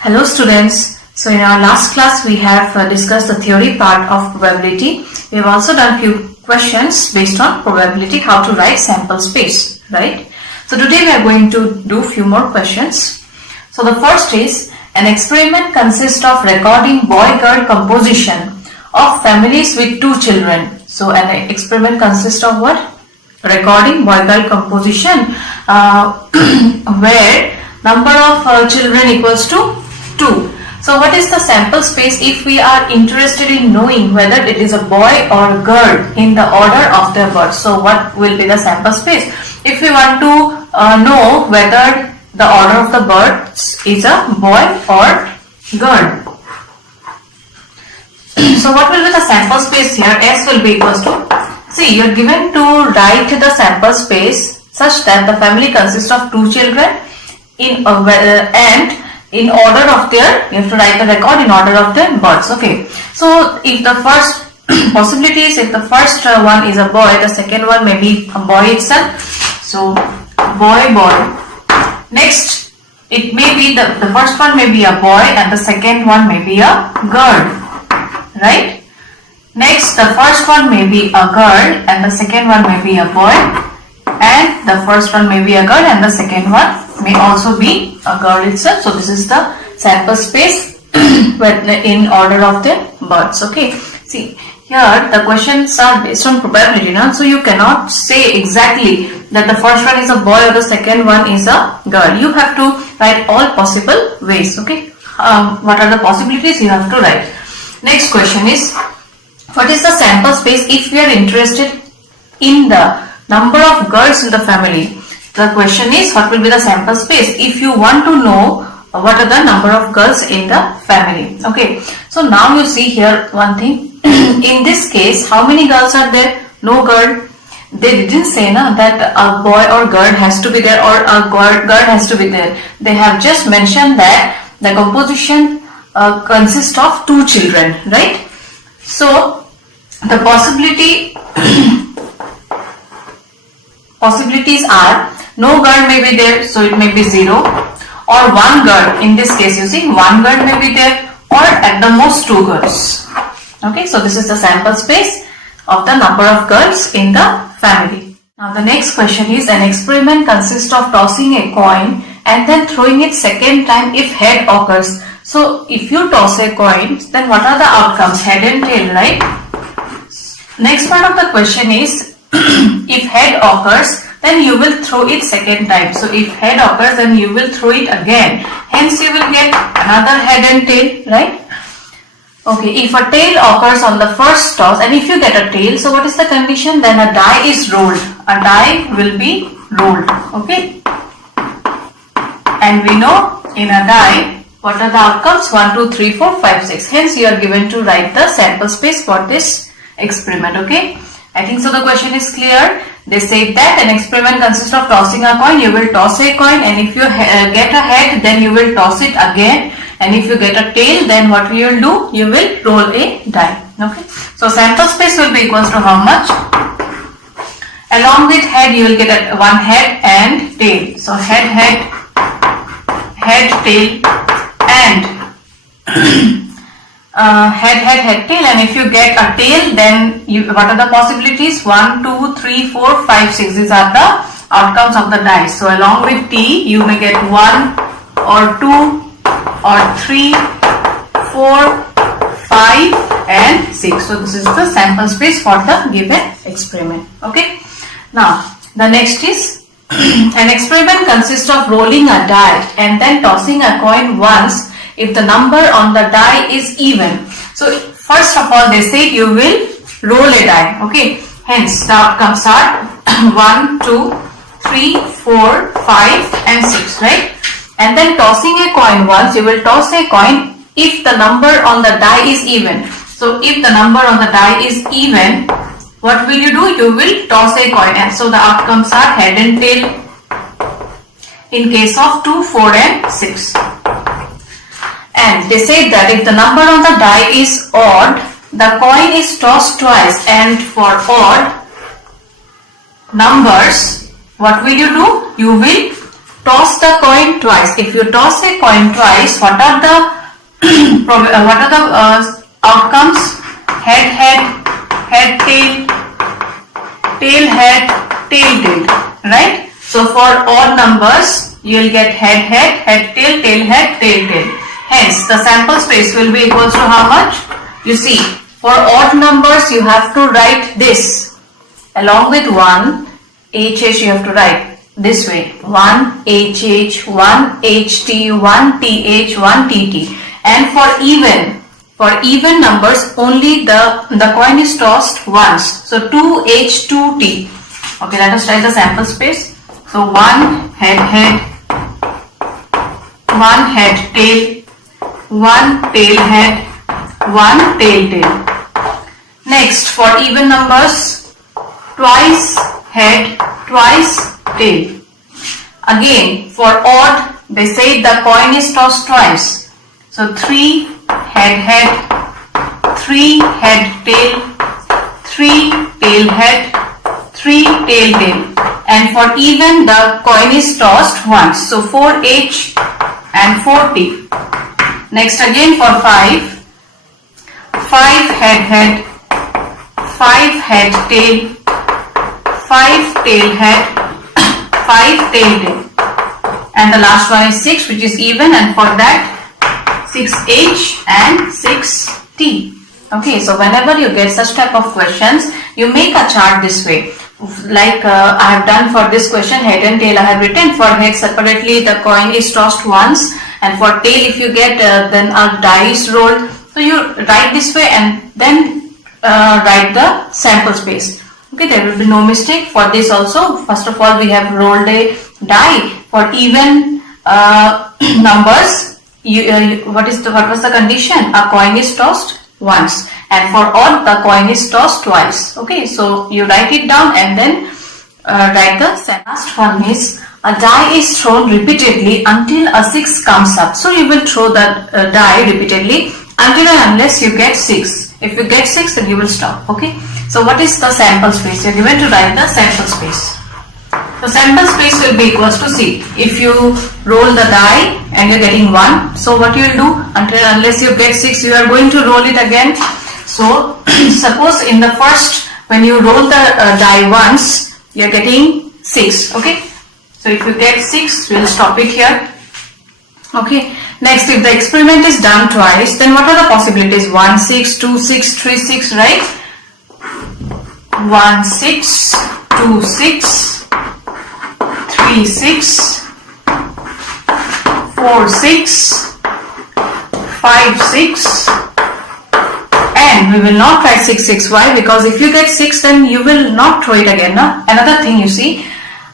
Hello students. So in our last class we have discussed the theory part of probability. We have also done few questions based on probability, how to write sample space, right? So today we are going to do few more questions. So the first is, an experiment consists of recording boy-girl composition of families with 2 children. So an experiment consists of what? Recording boy-girl composition where number of children equals to 2. So what is the sample space if we are interested in knowing whether it is a boy or girl in the order of their birth? So what will be the sample space? If we want to know whether the order of the births is a boy or girl. So what will be the sample space here? S will be equals to, see, you are given to write the sample space such that the family consists of 2 children and in order of their, you have to write the record in order of their births. Okay, so if the first possibility is, if the first one is a boy, the second one may be a boy itself. So boy. Next, it may be the first one may be a boy and the second one may be a girl, right? Next, the first one may be a girl and the second one may be a boy, and the first one may be a girl and the second one may also be a girl itself. So this is the sample space in order of the births. Okay, see here the questions are based on probability now, so you cannot say exactly that the first one is a boy or the second one is a girl. You have to write all possible ways. Okay, what are the possibilities you have to write. Next question is, what is the sample space if we are interested in the number of girls in the family? The question is, what will be the sample space if you want to know what are the number of girls in the family? Okay, so now you see here one thing. In this case, how many girls are there? No girl. They didn't say that a boy or girl has to be there or a girl has to be there. They have just mentioned that the composition consists of 2 children, right? So the possibilities are, no girl may be there, so it may be 0, or 1 girl. In this case, you see, 1 girl may be there, or at the most 2 girls. Okay, so this is the sample space of the number of girls in the family. Now the next question is, an experiment consists of tossing a coin and then throwing it second time if head occurs. So if you toss a coin, then what are the outcomes? Head and tail, right? Next part of the question is, if head occurs, then you will throw it second time. So if head occurs, then you will throw it again. Hence you will get another head and tail, right? Okay, if a tail occurs on the first toss, and if you get a tail, so what is the condition? Then a die is rolled. A die will be rolled. Okay. And we know in a die, what are the outcomes? 1, 2, 3, 4, 5, 6. Hence you are given to write the sample space for this experiment. Okay. I think so the question is clear. They say that an experiment consists of tossing a coin. You will toss a coin, and if you get a head, then you will toss it again. And if you get a tail, then what you will do? You will roll a die. Okay. So sample space will be equals to how much? Along with head, you will get one head and tail. So head, tail, and head, tail. And if you get a tail, then what are the possibilities? 1, 2, 3, 4, 5, 6. These are the outcomes of the dice. So along with T, you may get 1 or 2 or 3, 4, 5 and 6. So this is the sample space for the given experiment. Okay. Now the next is, an experiment consists of rolling a die and then tossing a coin once if the number on the die is even. So first of all, they say you will roll a die. Okay. Hence the outcomes are 1, 2, 3, 4, 5 and 6, right? And then tossing a coin once, you will toss a coin if the number on the die is even. So if the number on the die is even, what will you do? You will toss a coin, and so the outcomes are head and tail in case of 2, 4 and 6. And they say that if the number on the die is odd, the coin is tossed twice, and for odd numbers, what will you do? You will toss the coin twice. If you toss a coin twice, what are the outcomes? Head, head, head, tail, tail, head, tail, tail, right? So for odd numbers, you will get head, head, head, tail, head, tail, tail. Hence, the sample space will be equals to how much? You see, for odd numbers, you have to write this. Along with 1, HH you have to write this way. 1 HH, 1 HT, 1 TH, 1 TT. And for even numbers, only the coin is tossed once. So 2H, 2T. Okay, let us write the sample space. So 1 head, head, 1 head, tail, 1 tail, head, 1 tail, tail. Next, for even numbers, twice head, twice tail. Again, for odd, they say the coin is tossed twice. So 3 head, head, 3 head, tail, 3 tail, head, 3 tail, tail. And for even, the coin is tossed once. So 4H and 4T. Next again for 5 head, head, 5 head, tail, 5 tail, head, 5 tail, tail. And the last one is 6, which is even, and for that 6H and 6T. Okay, so whenever you get such type of questions, you make a chart this way. Like I have done for this question, head and tail I have written. For head separately, the coin is tossed once, and for tail, if you get then a die is rolled. So you write this way and then write the sample space. Okay, there will be no mistake for this also. First of all, we have rolled a die. For even numbers, what was the condition? A coin is tossed once, and for odd, the coin is tossed twice. Okay, so you write it down and then write the last one is a die is thrown repeatedly until a 6 comes up. So you will throw the die repeatedly until and unless you get 6. If you get 6, then you will stop. Okay. So what is the sample space? You are given to write the sample space. The sample space will be equals to C. If you roll the die and you are getting 1, so what you will do? Unless you get 6, you are going to roll it again. So suppose in the first, when you roll the die once, you are getting 6. Okay. So if you get 6, we will stop it here. Okay. Next, if the experiment is done twice, then what are the possibilities? 1, 6, 2, 6, 3, 6, right? 1, 6, 2, 6, 3, 6, 4, 6, 5, 6, and we will not write 6, 6. Why? Because if you get 6, then you will not throw it again. No? Another thing you see,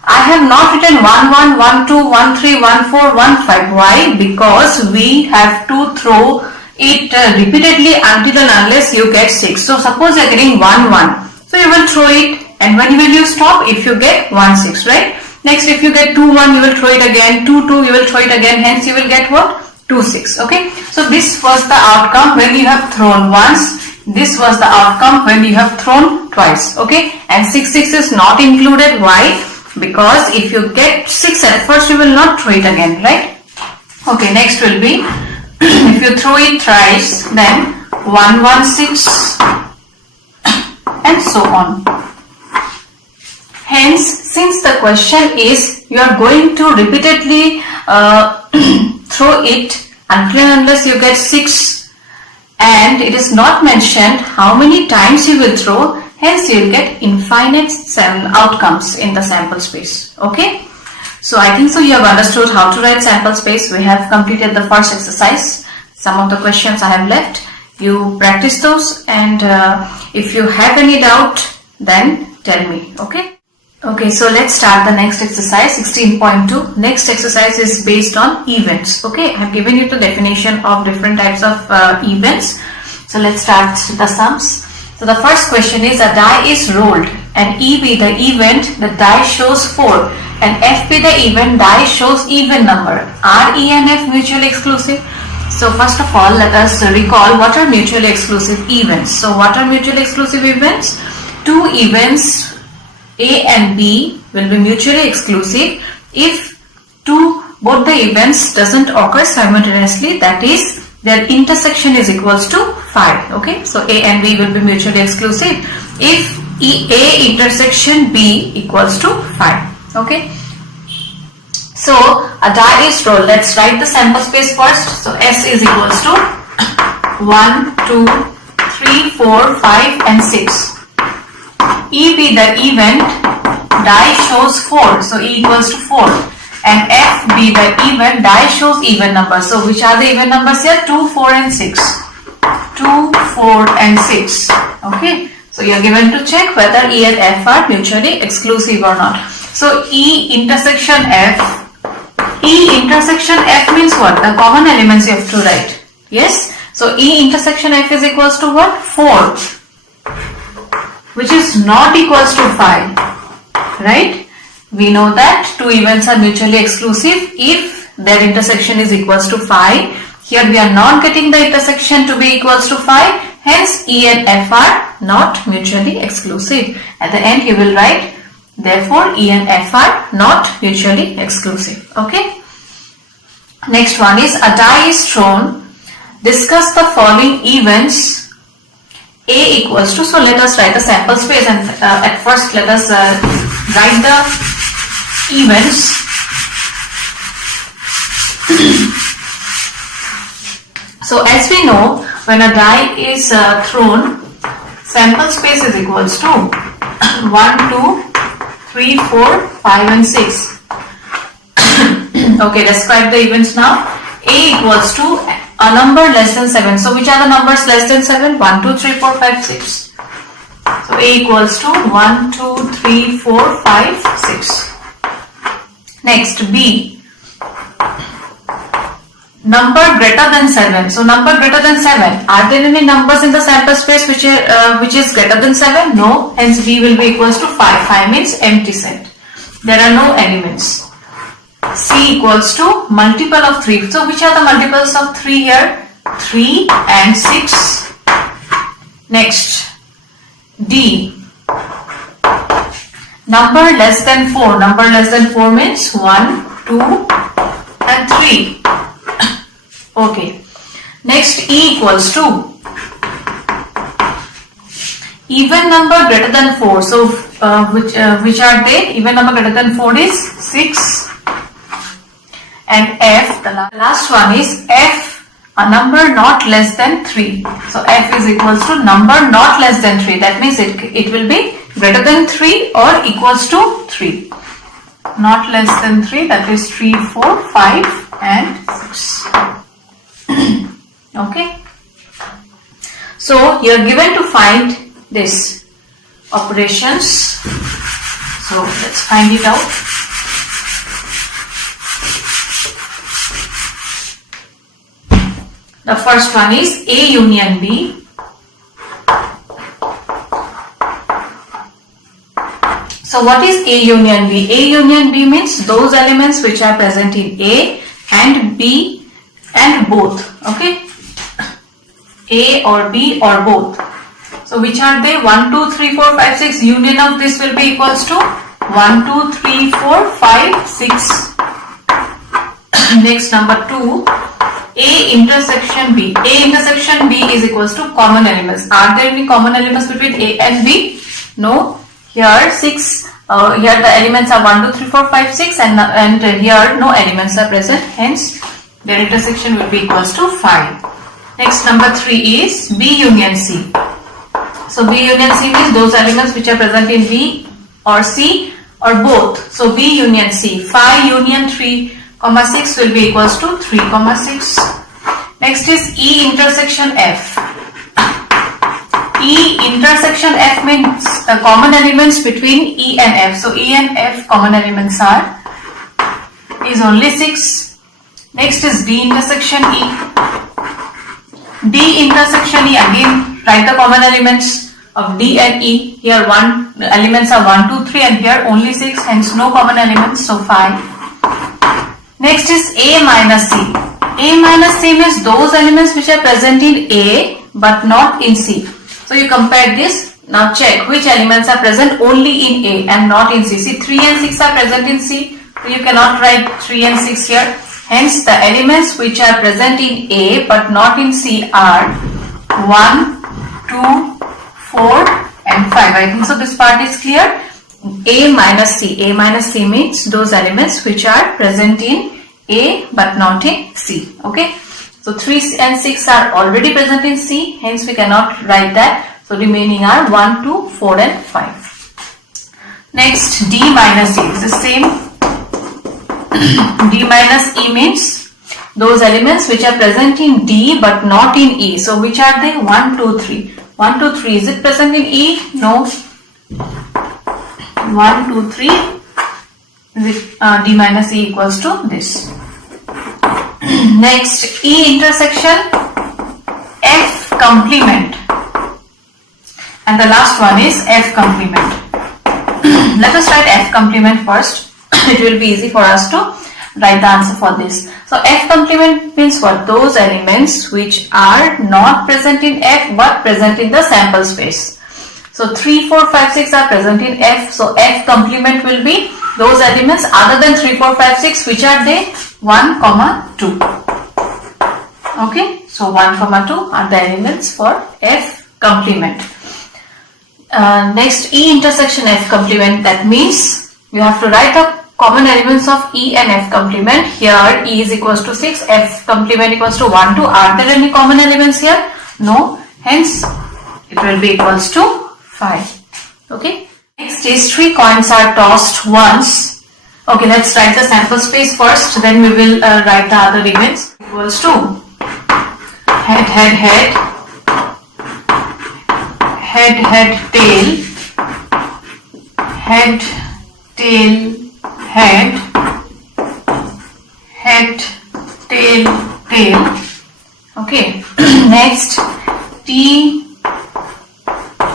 I have not written 1, 1, 1, 2, 1, 3, 1, 4, 1, 5. Why? Because we have to throw it repeatedly until and unless you get 6. So suppose you are getting 1, 1. So you will throw it, and when will you stop? If you get 1, 6, right? Next, if you get 2, 1, you will throw it again. 2, 2, you will throw it again. Hence, you will get what? 2, 6. Okay. So this was the outcome when you have thrown once. This was the outcome when you have thrown twice. Okay. And 6, 6 is not included. Why? Because if you get 6 at first, you will not throw it again, right? Okay. Next will be if you throw it thrice, then 1, 1, 6. And so on. Hence, since the question is you are going to repeatedly throw it until and unless you get 6, and it is not mentioned how many times you will throw, hence you will get infinite outcomes in the sample space. Okay. So I think so you have understood how to write sample space. We have completed the first exercise. Some of the questions I have left. You practice those, and if you have any doubt, then tell me. Okay. Okay, so let's start the next exercise, 16.2. Next exercise is based on events. Okay, I have given you the definition of different types of events. So let's start the sums. So the first question is, a die is rolled and E be the event, the die shows 4, and F be the event, die shows even number. Are E and F mutually exclusive? So first of all, let us recall what are mutually exclusive events. So what are mutually exclusive events? Two events A and B will be mutually exclusive if both the events doesn't occur simultaneously, that is their intersection is equals to 5. Okay, so A and B will be mutually exclusive if A intersection B equals to 5. Okay, so a die is rolled. Let's write the sample space first. So S is equals to 1, 2, 3, 4, 5 and 6. E be the event, die shows 4, so E equals to 4. And F be the event, die shows even numbers. So which are the even numbers here? 2, 4 and 6. 2, 4 and 6. Okay, so you are given to check whether E and F are mutually exclusive or not. So E intersection F, E intersection F means what? The common elements you have to write. Yes, so E intersection F is equals to what? 4, which is not equals to 5, right? We know that two events are mutually exclusive if their intersection is equals to 5. Here we are not getting the intersection to be equals to 5, hence E and F are not mutually exclusive. At the end you will write, therefore E and F are not mutually exclusive. Okay. Next one is a die is thrown. Discuss the following events. A equals to, so let us write the sample space, and at first let us write the events. So as we know, when a die is thrown, sample space is equals to 1, 2, 3, 4, 5 and 6. Okay, describe the events now. A equals to a number less than 7. So which are the numbers less than 7? 1, 2, 3, 4, 5, 6. So A equals to 1, 2, 3, 4, 5, 6. Next, B. Number greater than 7. So number greater than 7. Are there any numbers in the sample space which is greater than 7? No. Hence B will be equals to 5. 5 means empty set. There are no elements. C equals to multiple of 3. So which are the multiples of 3 here? 3 and 6. Next, D. Number less than 4. Number less than 4 means 1, 2 and 3. Okay. Next, E equals to even number greater than 4. So which are they? Even number greater than 4 is 6. And F, the last one is F, a number not less than 3. So F is equals to number not less than 3. That means it will be greater than 3 or equals to 3. Not less than 3, that is 3, 4, 5 and 6. Okay. So you are given to find this operations. So let's find it out. The first one is A union B. So what is A union B? A union B means those elements which are present in A and B and both. Okay. A or B or both. So which are they? 1, 2, 3, 4, 5, 6. Union of this will be equals to 1, 2, 3, 4, 5, 6. Next, number 2. A intersection B. A intersection B is equals to common elements. Are there any common elements between A and B? No. Here 6. Here the elements are 1, 2, 3, 4, 5, 6 and here no elements are present. Hence their intersection will be equals to 5. Next, number 3 is B union C. So B union C means those elements which are present in B or C or both. So B union C. 5 union 3, 6 will be equals to 3, 6. Next is E intersection F. E intersection F means the common elements between E and F. So E and F common elements is only 6. Next is D intersection E. D intersection E, again write the common elements of D and E. Here elements are 1, 2, 3 and here only 6, hence no common elements, so 5. Next is A minus C. A minus C means those elements which are present in A but not in C. So you compare this. Now check which elements are present only in A and not in C. See, 3 and 6 are present in C, You cannot write 3 and 6 here. Hence, the elements which are present in A but not in C are 1, 2, 4 and 5. I think so this part is clear. A minus C. A minus C means those elements which are present in A but not in C. Okay. So 3 and 6 are already present in C. Hence, we cannot write that. So remaining are 1, 2, 4 and 5. Next, D minus E is the same. D minus E means those elements which are present in D but not in E. So which are they? 1, 2, 3. 1, 2, 3. Is it present in E? No. 1, 2, 3. D minus E equals to this. Next, E intersection F complement. And the last one is F complement. Let us write F complement first. It will be easy for us to write the answer for this. So F complement means what? Those elements which are not present in F but present in the sample space. So 3, 4, 5, 6 are present in F. So F complement will be those elements other than 3, 4, 5, 6. Which are they? 1, 2. Okay. So 1, 2 are the elements for F complement. Next, E intersection F complement. That means you have to write the common elements of E and F complement. Here E is equals to 6, F complement equals to 1, 2. Are there any common elements here? No. Hence, it will be equals to 5. Okay. Next is 3 coins are tossed once. Okay, let's write the sample space first. Then we will write the other events. Equals to head, head, head, head, head, tail, head, tail, head, head, tail, tail. Okay. Next, T,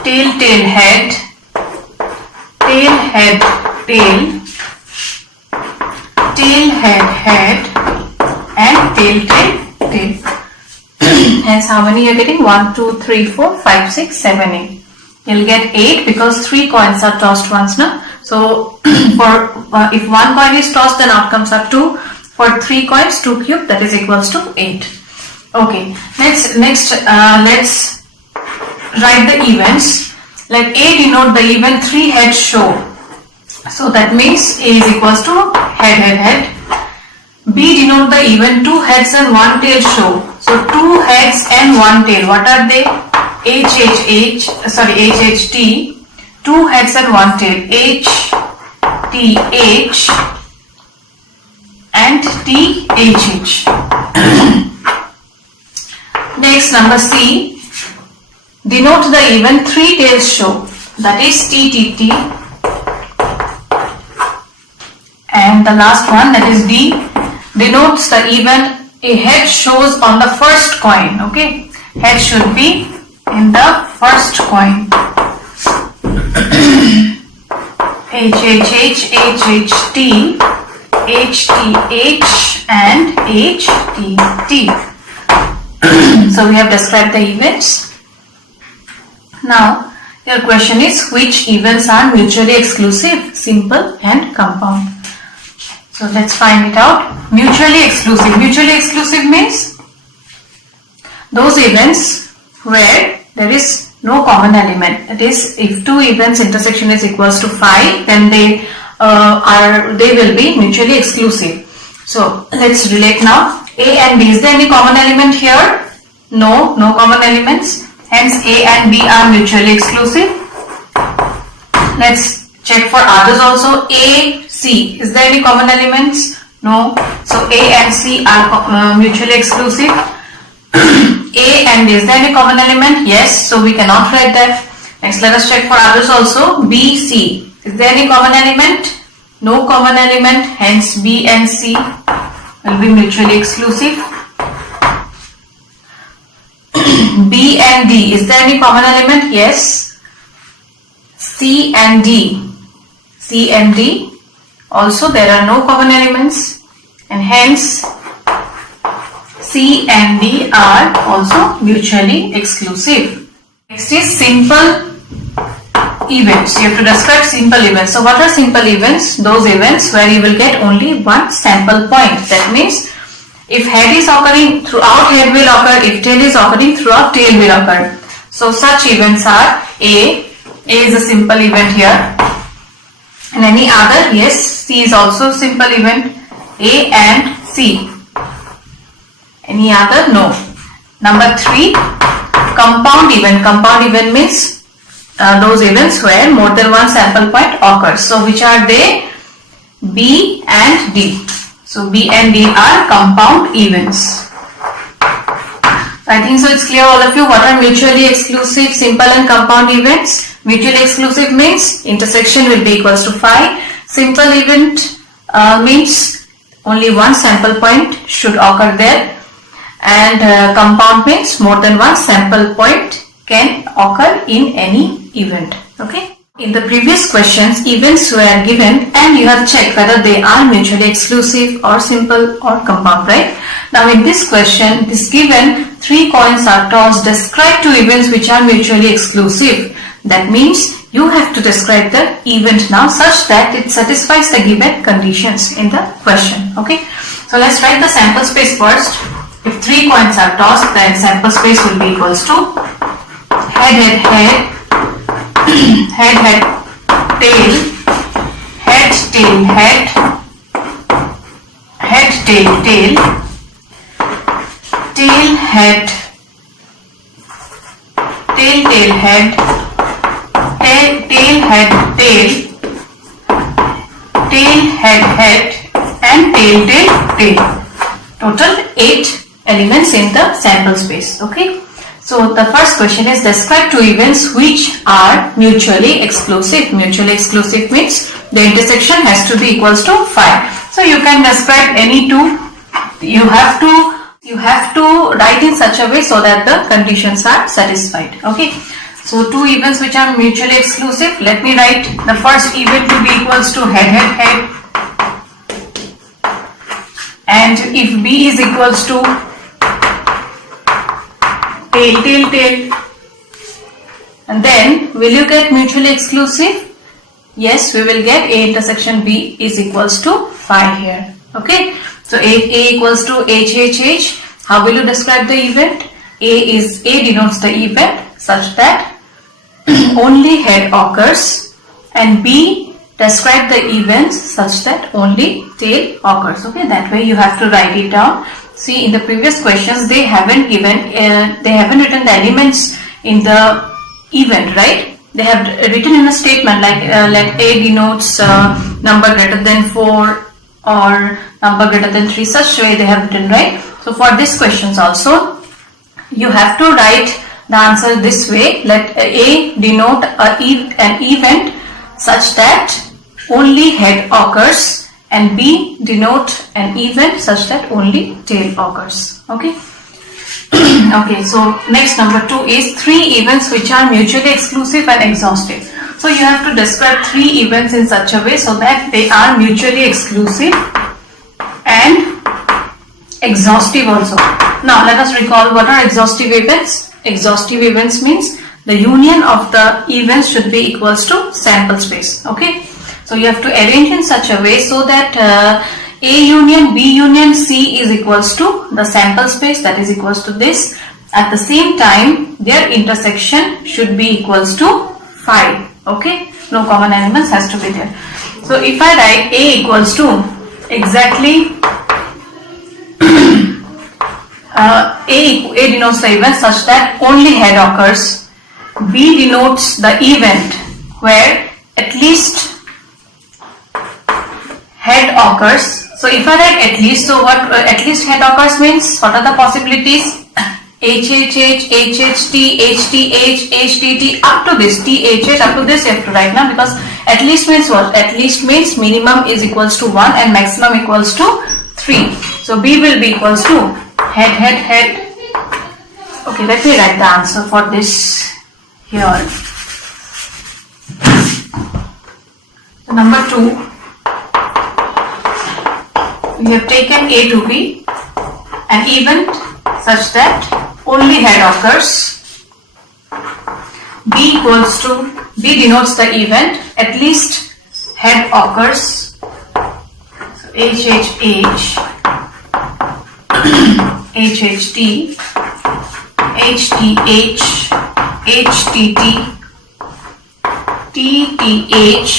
tail, tail, head, tail, head, tail, tail, head, head, and tail, tail, tail. Hence, how many you are getting? 1, 2, 3, 4, 5, 6, 7, 8. You'll get 8 because 3 coins are tossed once now. So, for if 1 coin is tossed, then outcomes are 2. For 3 coins, 2 cube, that is equals to 8. Okay. Next, let's write the events. Let A denote the event 3 heads show. So that means A is equals to head, head, head. B denote the event 2 heads and 1 tail show. So 2 heads and 1 tail. What are they? H, T. 2 heads and 1 tail. H, T, H and T, H, H. Next, number C. Denote the event 3 tails show. That is T, T, T. And the last one, that is D, denotes the event a head shows on the first coin. Okay, head should be in the first coin. H, H, H, H, H, T, H, T, H and H, T, T. So we have described the events. Now your question is, which events are mutually exclusive, simple and compound? So let's find it out. Mutually exclusive. Mutually exclusive means those events where there is no common element. That is, if 2 events intersection is equals to 5, then they will be mutually exclusive. So let's relate now. A and B. Is there any common element here? No, no common elements. Hence A and B are mutually exclusive. Let's check for others also. A, C. Is there any common elements? No. So A and C are mutually exclusive. A and B. Is there any common element? Yes. So we cannot write that. Next, let us check for others also. B, C. Is there any common element? No common element. Hence B and C will be mutually exclusive. B and D. Is there any common element? Yes. C and D. C and D. Also, there are no common elements, and hence C and D are also mutually exclusive. Next is simple events. You have to describe simple events. So what are simple events? Those events where you will get only one sample point. That means if head is occurring, throughout head will occur. If tail is occurring, throughout tail will occur. So such events are A. A is a simple event here. And any other? Yes, C is also a simple event. A and C. Any other? No. Number 3, compound event. Compound event means those events where more than one sample point occurs. So which are they? B and D. So B and D are compound events. I think so it's clear all of you what are mutually exclusive simple and compound events. Mutually exclusive means intersection will be equals to 5. Simple event means only one sample point should occur there. And compound means more than one sample point can occur in any event. Okay. In the previous questions, events were given and you have checked whether they are mutually exclusive or simple or compound, right? Now in this question, it is given 3 coins are tossed. Describe 2 events which are mutually exclusive. That means you have to describe the event now such that it satisfies the given conditions in the question. Okay. So let's write the sample space first. If 3 coins are tossed, then sample space will be equals to head, head, head, head, head, tail, head, tail, head, head, tail, tail, tail, head, tail, tail, head, tail, head, tail, tail, head, head, and tail, tail, tail. Total 8 elements in the sample space. Okay. So the first question is describe 2 events which are mutually exclusive. Mutually exclusive means the intersection has to be equals to 5. So you can describe any 2. You have to write in such a way so that the conditions are satisfied. Okay. So 2 events which are mutually exclusive. Let me write the first event to be equals to head, head, head. And if B is equals to tail, tail, tail, and then will you get mutually exclusive? Yes, we will get A intersection B is equals to 5 here. Okay. So A equals to H, H, H. How will you describe the event? A denotes the event such that only head occurs, and B describe the events such that only tail occurs. Okay, that way you have to write it down. See, in the previous questions they haven't given, they haven't written the elements in the event, right? They have written in a statement like let A denotes number greater than 4 or number greater than 3. Such way they have written, right? So for these questions also you have to write the answer this way. Let A denote an event such that only head occurs, and B denote an event such that only tail occurs. Okay. Okay, so next number 2 is 3 events which are mutually exclusive and exhaustive. So you have to describe 3 events in such a way so that they are mutually exclusive and exhaustive also. Now let us recall what are exhaustive events. Exhaustive events means the union of the events should be equals to sample space. Okay. So you have to arrange in such a way so that A union B union C is equals to the sample space, that is equals to this. At the same time their intersection should be equals to 5. Okay. No common elements has to be there. So if I write A equals to exactly A denotes the event such that only head occurs. B denotes the event where at least head occurs. So if I write at least, so what at least head occurs means, what are the possibilities? H, H, H, H, H, T, H, T, H, H, T, T, up to this, T, H, H, up to this you have to write now, because at least means what? At least means minimum is equals to 1 and maximum equals to 3. So B will be equals to head, head, head. Okay, let me write the answer for this here. So number 2. We have taken A to be an event such that only head occurs. B denotes the event, at least head occurs. So HHH, HHT, HTH, HTT, TTH,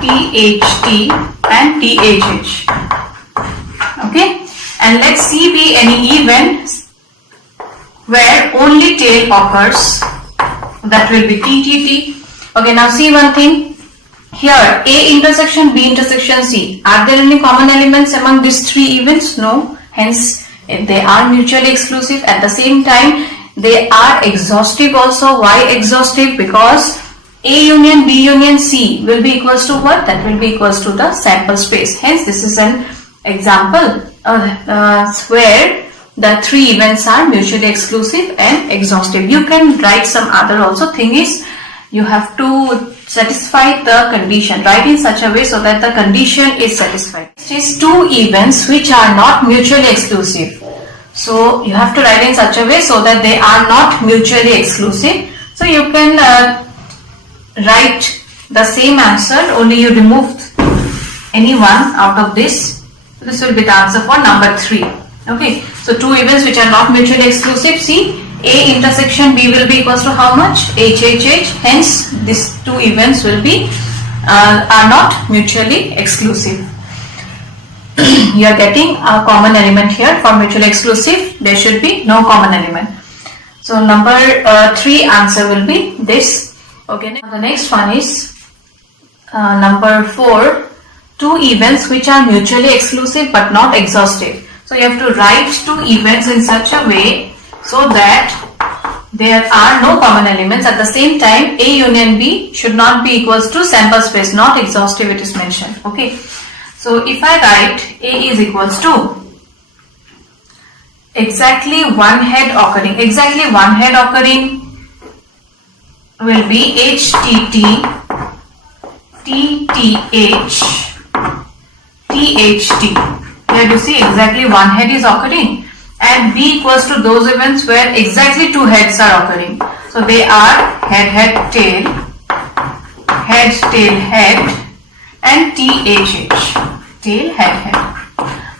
THT and THH. Okay, and let C be any event where only tail occurs, that will be TTT. Okay, now see one thing here, A intersection B intersection C, are there any common elements among these three events? No, hence they are mutually exclusive. At the same time they are exhaustive also. Why exhaustive? Because A union B union C will be equals to what? That will be equals to the sample space. Hence this is an example where the three events are mutually exclusive and exhaustive. You can write some other also. Thing is, you have to satisfy the condition. Write in such a way so that the condition is satisfied. It is two events which are not mutually exclusive. So you have to write in such a way so that they are not mutually exclusive. So you can write the same answer, only you removed any one out of this. This will be the answer for number 3. Okay, so two events which are not mutually exclusive. See, A intersection B will be equals to how much? HHH. Hence these two events will be are not mutually exclusive. You are getting a common element here. For mutually exclusive there should be no common element. So number 3 answer will be this. Okay, now the next one is number 4. Two events which are mutually exclusive but not exhaustive. So you have to write two events in such a way so that there are no common elements. At the same time, A union B should not be equals to sample space, not exhaustive it is mentioned. Okay, so if I write A is equals to exactly one head occurring will be HTT, TTH, THT. Here you see exactly one head is occurring, and B equals to those events where exactly two heads are occurring. So they are head, head, tail, head, tail, head, and THH, tail, head, head.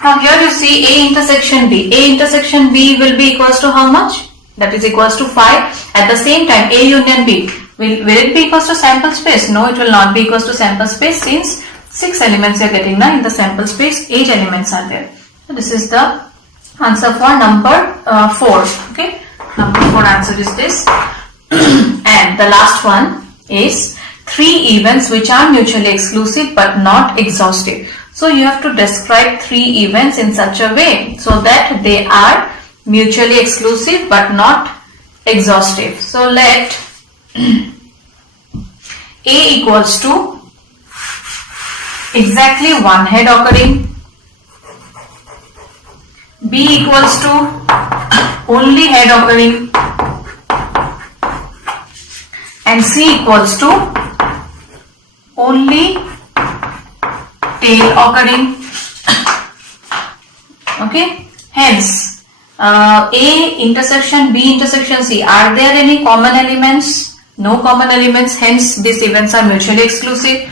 Now here you see A intersection B. A intersection B will be equals to how much? That is equals to 5. At the same time, A union B, will it be equals to sample space? No, it will not be equals to sample space, since 6 elements you are getting now in the sample space, 8 elements are there. So this is the answer for number 4. Okay, number 4 answer is this. And the last one is 3 events which are mutually exclusive but not exhaustive. So you have to describe 3 events in such a way so that they are mutually exclusive but not exhaustive. So let A equals to exactly one head occurring, B equals to only head occurring, and C equals to only tail occurring. Okay, hence A intersection B intersection C, are there any common elements? No common elements, hence these events are mutually exclusive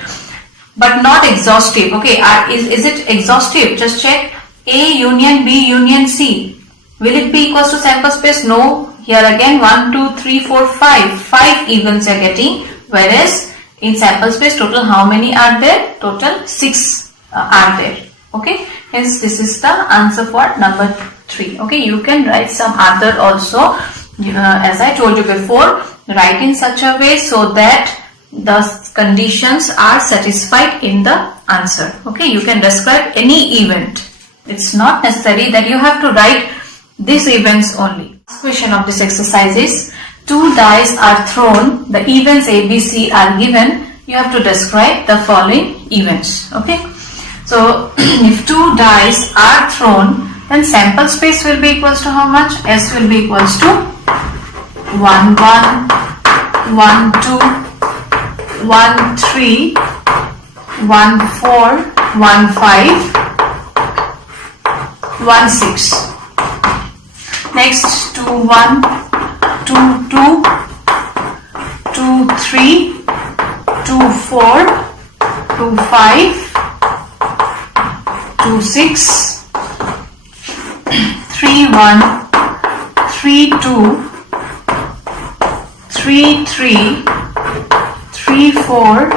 but not exhaustive. Okay, is it exhaustive? Just check. A union B union C, will it be equals to sample space? No. Here again 1, 2, 3, 4, 5 events you are getting, whereas in sample space total how many are there? Total 6 are there. Okay, hence this is the answer for number 3. Okay, you can write some other also, as I told you before, write in such a way so that the conditions are satisfied in the answer. Okay, you can describe any event. It's not necessary that you have to write these events only. Last question of this exercise is 2 dice are thrown, the events A, B, C are given. You have to describe the following events. Okay, so if 2 dice are thrown, then sample space will be equals to how much? S will be equals to 1, 1, 1, 2, 1, 3, 1, 4, 1, 5, 1, 6. Next 2, 1, 2, 2, 2, 3, 2, 4, 2, 5, 2, 6, 3, 1, 3, 2, 3, 3, 3, 4,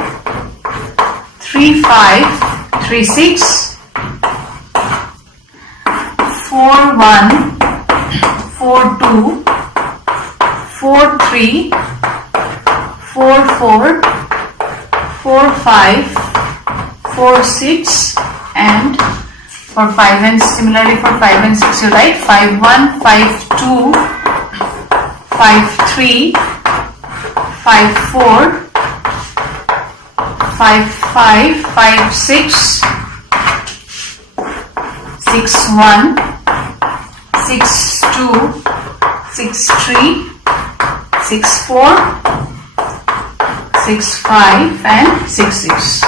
3, 5, 3, 6, 4, 1, 4, 2, 4, 3, 4, 4, 4, 5, 4, 6, and for 5 and similarly for 5 and 6 you write 5, 1, 5, 2, 5, 3, 5, 4, 5, 5, 5, 6, 6, 1, 6, 2, 6, 3, 6, 4, 6, 5 and 6, 6.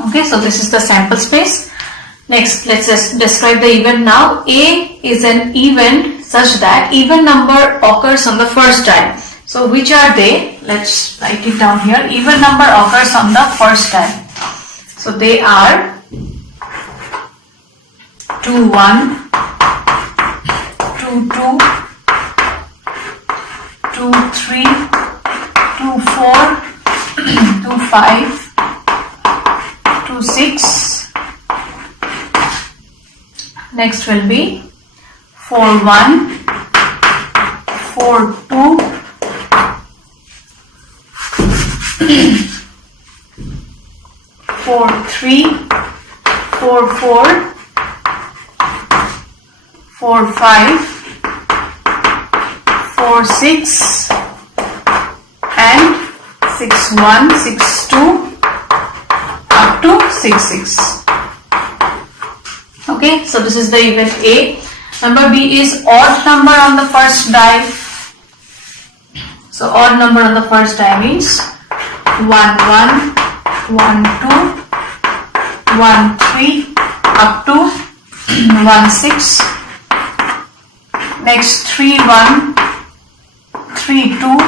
Okay, so this is the sample space. Next, let's just describe the event now. A is an event such that even number occurs on the first time. So which are they? Let's write it down here. Even number occurs on the first time. So they are 2, 1, 2, 2, 2, 3, 2, 4, 2, 5, 2, 6. Next will be 4, 1, 4, 2, 4, 3, 4, 4, 4, 5, 4, 6, and 6, 1, 6, 2, up to 6, 6. Okay, so this is the event A. Number B is odd number on the first die. So odd number on the first die means 1, 1, 1, 2, 1, 3, up to 1, 6. Next 3, 1, 3, 2,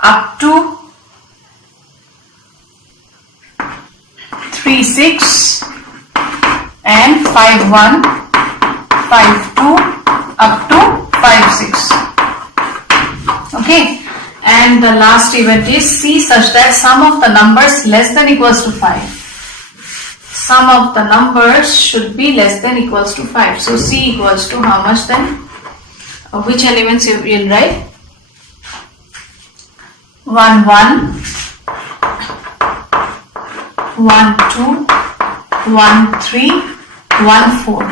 up to 3, 6, and 5, 1, 5, 2, up to 5, 6. Okay, and the last event is C such that sum of the numbers less than equals to 5. Sum of the numbers should be less than equals to 5. So C equals to how much then? Which elements you will write? 1, 1, 1, 2, 1, 3, 1, 4.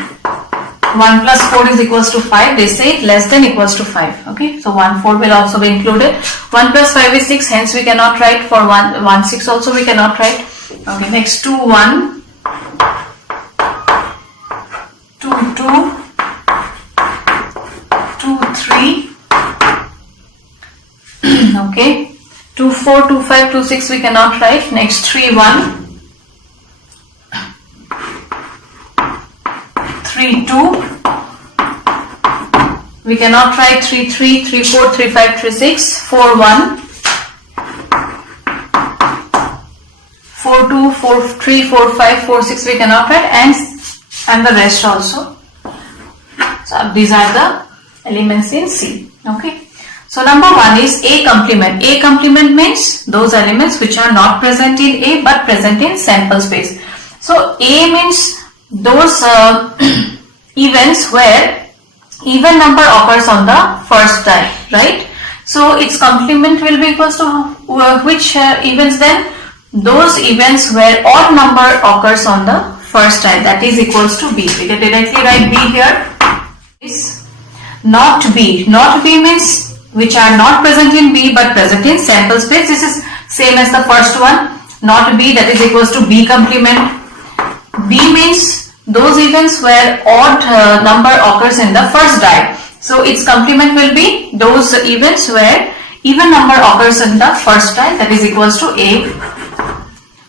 1 plus 4 is equals to 5. They say less than equals to 5. Okay, so 1, 4 will also be included. 1 plus 5 is 6, hence we cannot write. For 1, 6 also we cannot write. Okay, next 2, 1, 2, 2, 2, 3. Okay, 2, 4, 2, 5, 2, 6 we cannot write. Next 3, 1. 3, 2, we cannot write 3, 3, 3, 4, 3, 5, 3, 6, 4, 1, 4, 2, 4, 3, 4, 5, 4, 6 we cannot write, and the rest also. So these are the elements in C. Okay. So number 1 is A complement. A complement means those elements which are not present in A but present in sample space. So A means those events where even number occurs on the first die, right? So its complement will be equals to which events then? Those events where odd number occurs on the first die, that is equals to B. We can directly write B here. Is not B. Not B means which are not present in B but present in sample space. This is same as the first one. Not B, that is equals to B complement. B means those events where odd number occurs in the first die. So its complement will be those events where even number occurs in the first die, that is equals to A.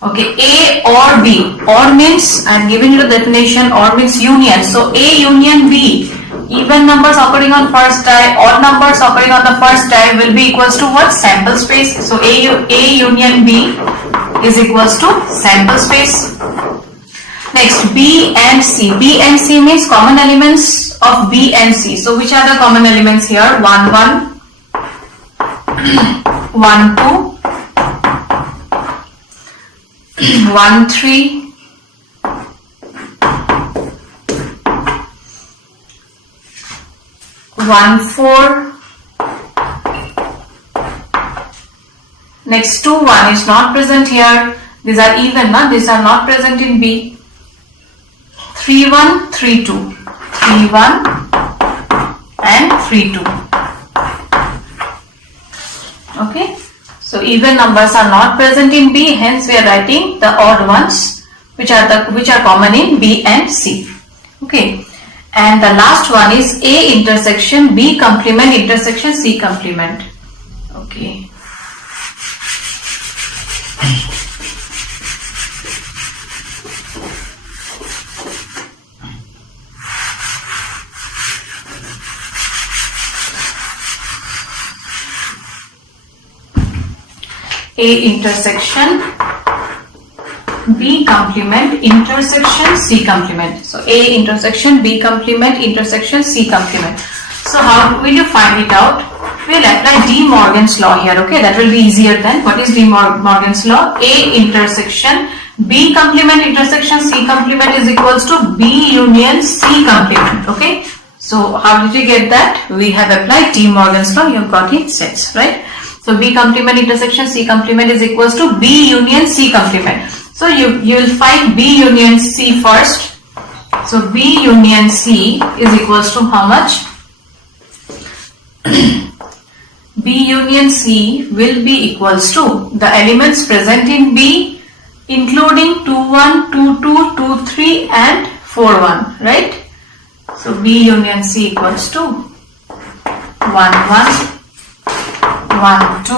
Okay, A or B. Or means, I am giving you the definition, or means union. So A union B even numbers occurring on first die, odd numbers occurring on the first die will be equals to what? Sample space. So A union B is equals to sample space. Next, B and C. B and C means common elements of B and C. So which are the common elements here? 1, 1, 1, 2, 1, 3, 1, 4. Next 2, 1 is not present here. These are even, no? These are not present in B. 3, 1, 3, 2. 3, 1 and 3, 2. Okay. So even numbers are not present in B, hence we are writing the odd ones which are common in B and C. Okay. And the last one is A intersection B complement intersection C complement. Okay. A intersection B complement intersection C complement. So A intersection B complement intersection C complement. So how will you find it out? We'll apply De Morgan's law here. Okay, that will be easier then. What is De Morgan's law? A intersection B complement intersection C complement is equals to B union C complement. Okay. So how did you get that? We have applied De Morgan's law. You have got it sense, right? So B complement intersection C complement is equals to B union C complement. So you will find B union C first. So B union C is equals to how much? B union C will be equals to the elements present in B including 2, 1, 2, 2, 2, 3 and 4, 1, right? So B union C equals to 1, 1, 1, 2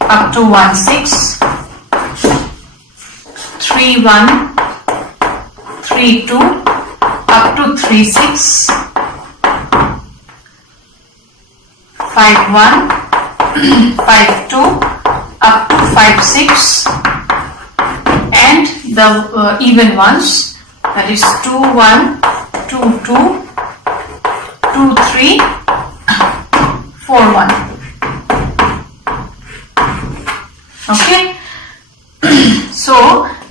up to 1, 6, 3, 1, 3, 2 up to 3, 6, 5, 1, 5, 2 up to 5, 6 and the even ones, that is 2, 1, 2, 2, 2, 3, 4, 1. Okay. So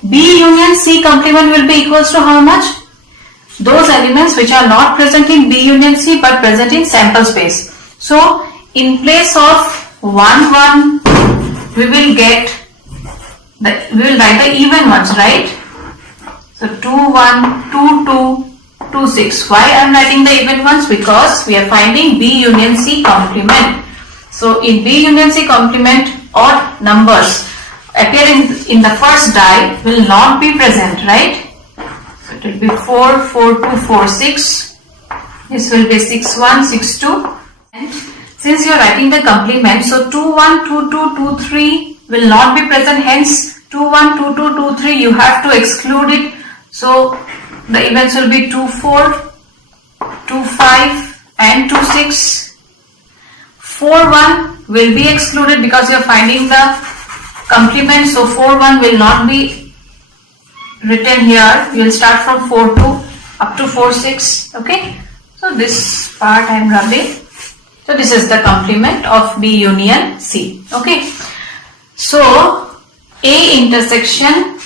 B union C complement will be equals to how much? Those elements which are not present in B union C but present in sample space. So in place of 1, 1, we will write the even ones, right? So 2, 1, 2, 2, 2, 6. Why I am writing the even ones? Because we are finding B union C complement. So in B union C complement, odd numbers appear in the first die will not be present, right? So it will be 4, 4, 2, 4, 6. This will be 6, 1, 6, 2. And since you are writing the complement, so 2, 1, 2, 2, 2, 3 will not be present. Hence 2, 1, 2, 2, 2, 3 you have to exclude it. So the events will be 2, 4, 2, 5 and 2, 6. 4, 1 will be excluded because you are finding the complement. So 4, 1 will not be written here. You will start from 4, 2 up to 4, 6. Okay. So this part I am rubbing. So this is the complement of B union C. Okay. So A intersection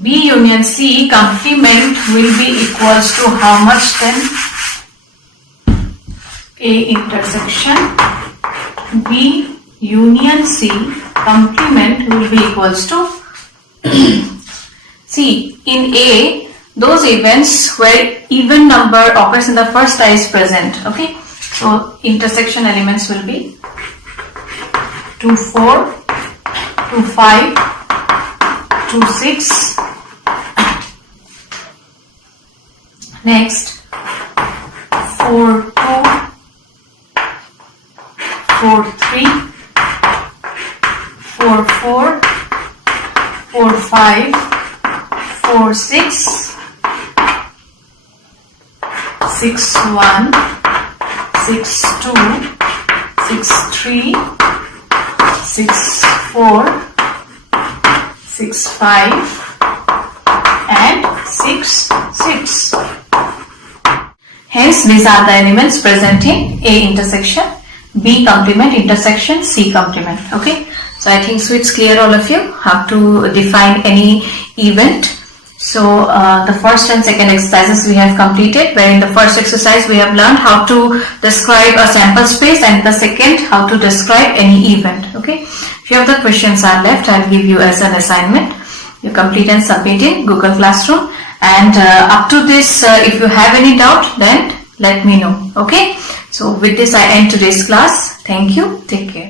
B union C complement will be equals to how much then? A intersection B union C complement will be equals to see, in A those events where even number occurs in the first die is present. Okay, so intersection elements will be 2, 4, 2, 5, 2, 6. Next 4, 2, 4, 3, 4, 4, 4, 5, 4, 6, 6-1, 6-2, 6-3, 6-4, 6-5 and 6-6. Hence these are the elements present in A intersection B complement intersection C complement. Okay, so I think so it's clear all of you how to define any event. So the first and second exercises we have completed, where in the first exercise we have learned how to describe a sample space, and the second how to describe any event. Okay, few of the questions are left. I'll give you as an assignment. You complete and submit in Google Classroom, and up to this if you have any doubt, then let me know. Okay, so with this I end today's class. Thank you. Take care.